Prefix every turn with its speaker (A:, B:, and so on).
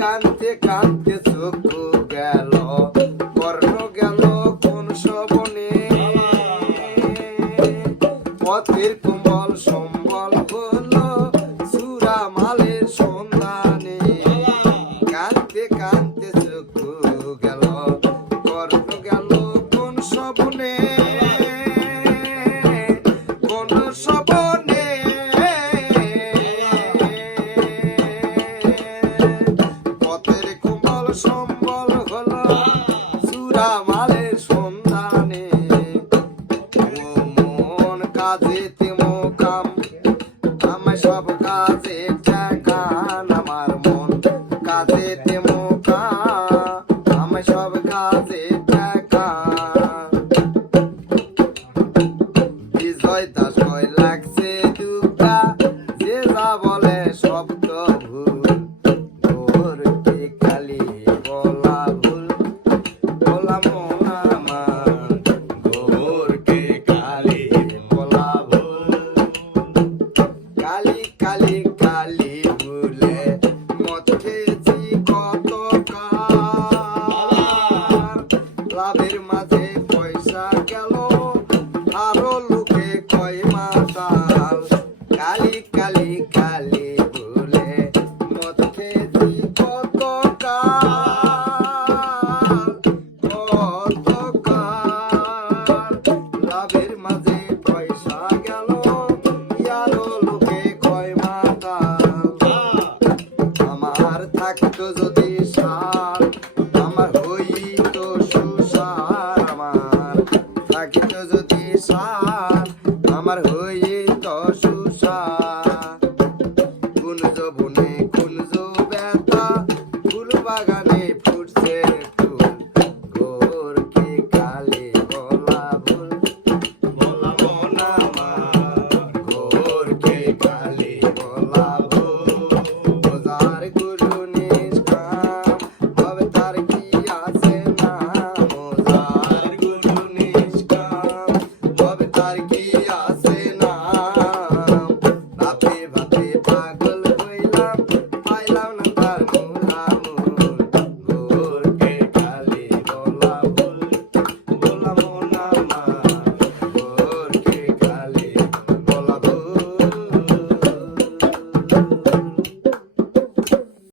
A: কানতে কানতে চক্ষু গেল। কর্ণ গেল কোন শবনে। পথের মন কাজে তেমো কাম আমার সব কাজে টাকান আমার মন। কাজে তেমো কাম আমার সব কাজে টাকা বিজয় দাস লাভের মাঝে পয়সা গেল, আরও লোকে কয়, মাতাল। কালি কালি কালি ভুলে মদ খেয়েছি কত কত লাভের মাঝে পয়সা গেল ইয়ারো লোকে কয়, মাতাল। আমার থাকতো যদি যদি সার আমার হইতো